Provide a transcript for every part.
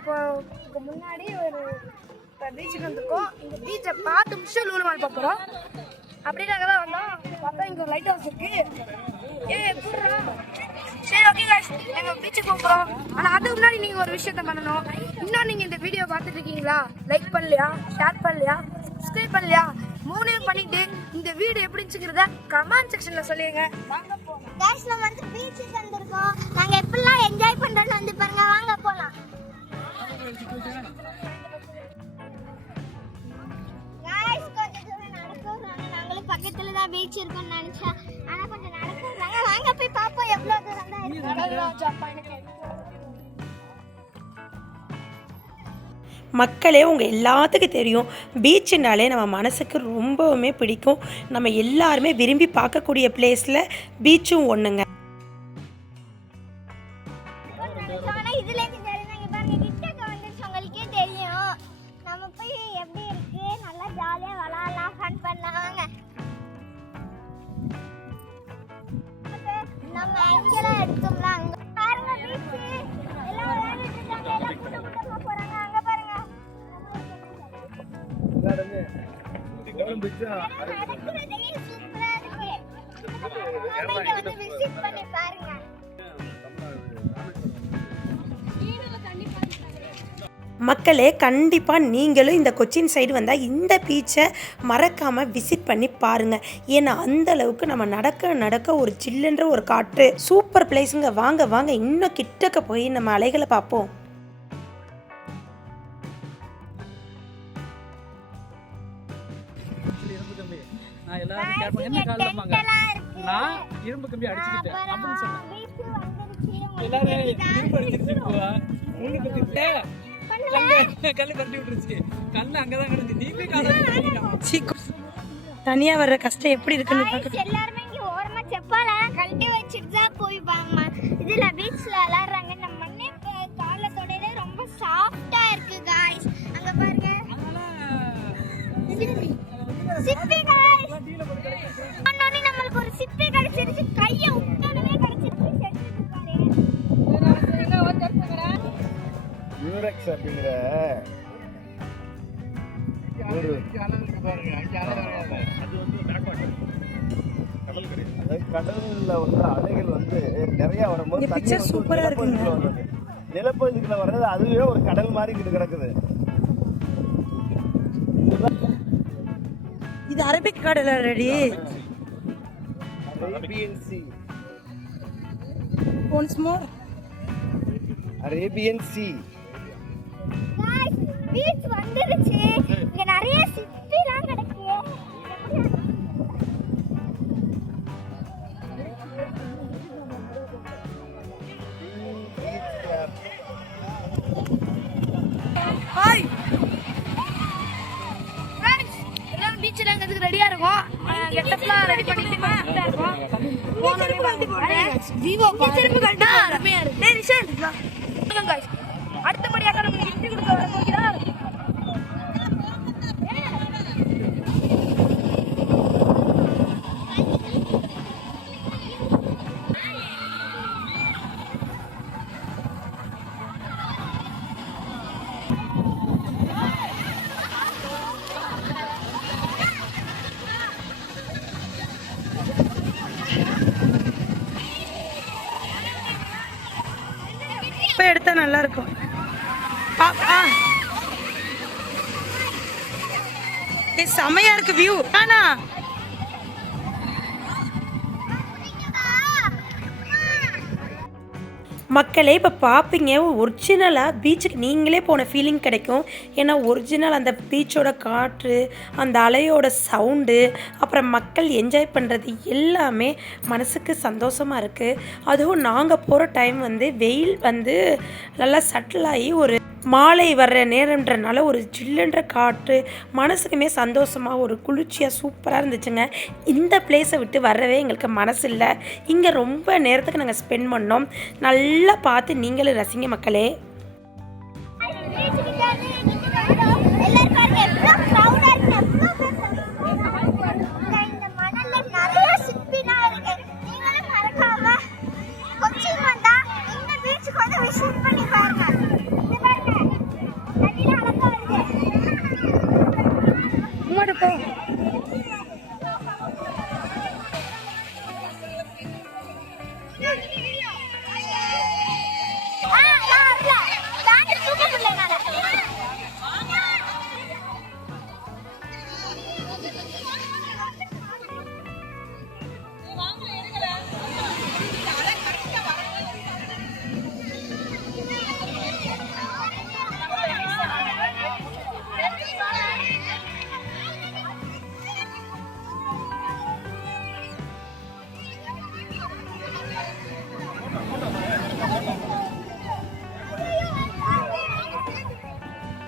இப்போ முன்னாடி ஒரு பீச்சுக்கு வந்திருக்கோம். இந்த பீச்சை பார்த்து முடிச்சு லூலு மால் பார்க்குறோம். அப்படின்னு நாங்கள் தான் வந்தோம். பார்த்தா இங்கே ஒரு லைட் ஹவுஸ் இருக்கு. சரி, ஓகே காய்ஸ், எங்கள் பீச்சுக்கு போகிறோம். ஆனால் அதுக்கு முன்னாடி நீங்கள் ஒரு விஷயத்த பண்ணணும். இன்னும் நீங்கள் இந்த வீடியோ பார்த்துட்டு இருக்கீங்களா? லைக் பண்ணலையா, ஷேர் பண்ணலையா, சப்ஸ்கிரைப் பண்ணலையா, மூணையும் பண்ணிட்டு இந்த வீடியோ எப்படி இருந்துச்சுங்கிறத கமெண்ட் செக்ஷன்ல சொல்லுங்க. வாங்க போலாம் गाइस, நம்ம வந்து பீச்சுக்கு வந்திருக்கோம். நாங்க எப்படிலாம் என்ஜாய் பண்றோம்னு வந்து பாருங்க. வாங்க போலாம் गाइस. கொஞ்சம் தூரம் நடக்குறாங்க. நாங்களும் பக்கத்துல தான் பீச் இருக்குன்னு நினைச்சேன். ஆனா கொஞ்சம் நடக்குறாங்க. வாங்க போய் பாப்போம் எவ்வளவு தூரம் தான் இருக்கு. மக்களே, உங்கள் எல்லாத்துக்கும் தெரியும், பீச்சுனாலே நம்ம மனசுக்கு ரொம்பவுமே பிடிக்கும். நம்ம எல்லாருமே விரும்பி பார்க்கக்கூடிய பிளேஸில் பீச்சும் ஒன்றுங்க. மக்களே, கண்டிப்பாக நீங்களும் இந்த கொச்சின் சைடு வந்தால் இந்த பீச்சை மறக்காமல் விசிட் பண்ணி பாருங்கள். ஏன்னா அந்த அளவுக்கு நம்ம நடக்க ஒரு சில்லுன்ற ஒரு காற்று, சூப்பர் பிளேஸுங்க. வாங்க வாங்க, இன்னும் கிட்டக்க போய் நம்ம அலைகளை பார்ப்போம். இரும்பு கம்பி அடிச்சுக்கிட்டேன் அப்படின்னு சொன்னேன். தனியா வர்ற கஷ்டம் எப்படி இருக்குன்னு எல்லாருமே இங்க ஓரமா செப்பால கழட்டி வச்சிட்டு தான் போய்பாங்க. இதுல பீச்ல விளையாடுறாங்க. நம்ம மண்ணே கால்ல தொடையில ரொம்ப சாஃப்டா இருக்கு गाइस. அங்க பாருங்க, சிப்பி गाइस. அண்ணனே நம்மளுக்கு ஒரு சிப்பி கிடைச்சிருச்சு. கைய உட்டனே கிடைச்சிருச்சு. செத்துட்டு பாருங்க. எங்க ஓட்டறங்கடா யூரெக்ஸ் அப்படிங்கற ஒரு அலலுக்கு பாருங்க. அங்க அலலுக்கு அது வந்து பேக்வாட்டர் கடல் கிடையாது. கடல்ல வந்து அலைகள் வந்து நிறைய வரும்போது தண்ணி சூப்பரா இருக்குங்க. நிலப்பகுதிக்குள்ள வர்றது அதுவே ஒரு கடல் மாதிரி கிடக்குது. இது அரபிக் கடல் ready. Arabian sea. Once more. Arabian sea. Guys, beach வந்துருச்சு. இங்க நிறைய சிப்பிலாம் கிடக்கு. ஹாய் फ्रेंड्स, எல்லாம் பீச்ல எங்கிறதுக்கு ரெடியா இருக்கோம். கெட்டப்லாம் ரெடி பண்ணிட்டு கரெக்ட்டா இருக்கோம். போனோனே விவோ திருப்பி கட்டா அருமையா இருக்கு. டேய் ரிஷன், गाइस, அடுத்த படியாக நம்ம கிஃப்ட் கொடுக்க வர போகிறோம். இப்போ எடுத்தா நல்லா இருக்கும். செமையா இருக்கு வியூ. ஆனா மக்களே, இப்போ பார்ப்பீங்க, ஒரிஜினலாக பீச்சுக்கு நீங்களே போன ஃபீலிங் கிடைக்கும். ஏன்னா ஒரிஜினல் அந்த பீச்சோட காற்று, அந்த அலையோட சவுண்டு, அப்புறம் மக்கள் என்ஜாய் பண்ணுறது எல்லாமே மனசுக்கு சந்தோஷமாக இருக்குது. அதுவும் நாங்கள் போகிற டைம் வந்து வெயில் வந்து நல்லா சட்டிலாகி ஒரு மாலை வர்ற நேரம்ன்றனால ஒரு ஜில்லுன்ற காற்று, மனசுக்குமே சந்தோஷமாக ஒரு குளிர்ச்சியாக சூப்பராக இருந்துச்சுங்க. இந்த பிளேஸை விட்டு வரவே எங்களுக்கு மனசு இல்லை. இங்கே ரொம்ப நேரத்துக்கு நாங்கள் ஸ்பெண்ட் பண்ணோம். நல்லா பார்த்து நீங்களும் ரசிங்க மக்களே. கொச்சின் வந்தா இந்த பீச்சுக்கு வந்து விசிட் பண்ணி பாருங்க. போடு போ.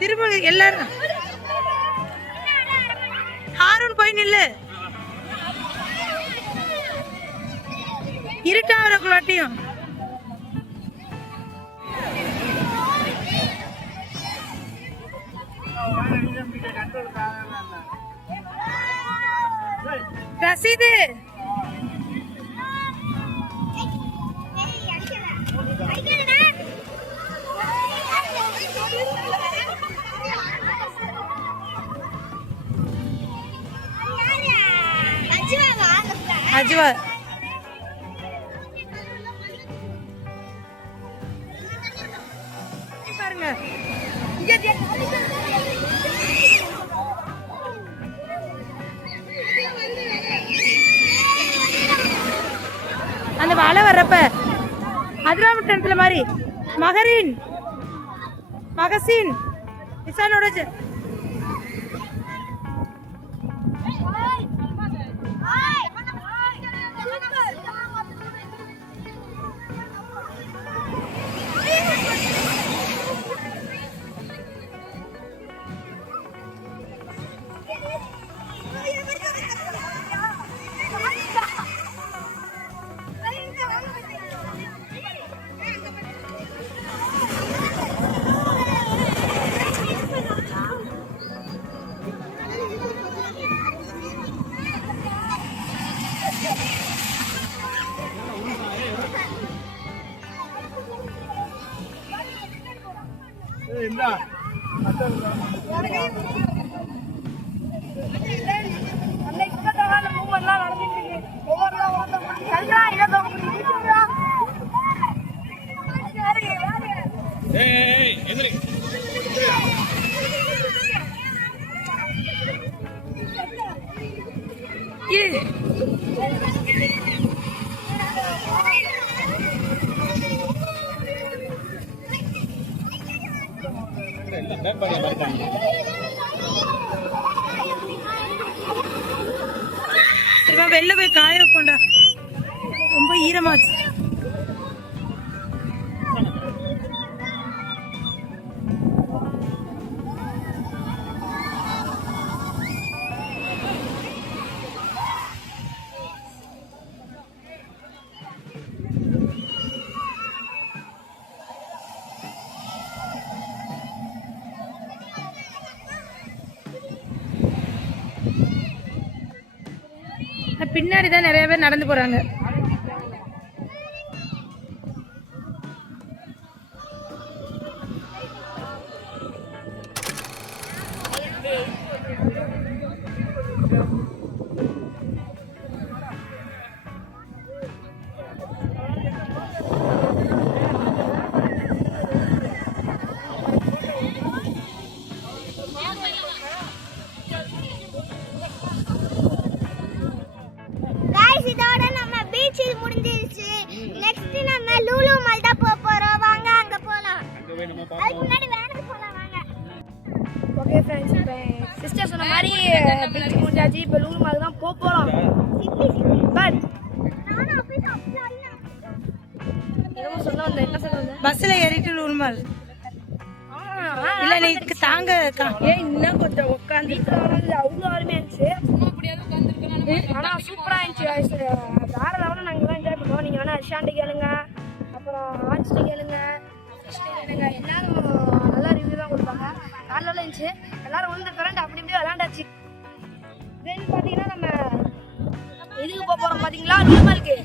திரும்ப எல்லாரும் ஹாரூன் போய் நில்லு. இருட்டாவதுக்குள்ளாட்டியும் ரசீது அஜ்வா பாருங்க. அந்த வலை வர்றப்ப அதிராமட்டத்துல மாதிரி மகரின் மகசின் இசானோட வெளில போய் காய வைப்போண்டா, ரொம்ப ஈரமாச்சு. பின்னாடி தான் நிறைய பேர் நடந்து போறாங்க. ஓகே ஃப்ரெண்ட்ஸ், இப்போ சிஸ்டர் சொன்ன மாதிரி பீச் முடிஞ்சாச்சு. இப்போ லூலு மால் தான் போகிறோம். பட் என்னமோ சொல்ல வந்தேன். என்ன சொல்ல வந்தேன்? பஸ்ஸில் ஏறிட்டு லூலு மால் இல்லை நீக்கு தாங்க இன்னும் கொஞ்சம் உட்காந்து அவ்வளோ அருமையாக இருந்துச்சு. ஆனால் சூப்பராக இருந்துச்சு. வேறு லெவலில் நாங்கள் தான் என்ஜாய் பண்ணுவோம். நீங்கள் வேணால் அஷாண்ட்டு கேளுங்க, அப்புறம் ஆர்ட்ஸ்ட்டு கேளுங்க, எல்லாரும் நல்லா ரிவ்யூ தான் கொடுப்பாங்க. நல்லா இருந்துச்சு. எல்லாரும் வந்து கரண்ட் அப்படி இப்படி விளாண்டாச்சு. தென் பார்த்தீங்கன்னா நம்ம எதுக்கு போகிறோம் பார்த்தீங்களா, நிர்மலுக்கு.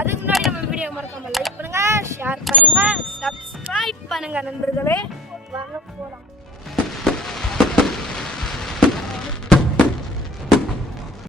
அதுக்கு முன்னாடி நம்ம வீடியோ மறக்காம லைக் பண்ணுங்க, ஷேர் பண்ணுங்க, சப்ஸ்கிரைப் பண்ணுங்க நண்பர்களே. வாங்க போகலாம்.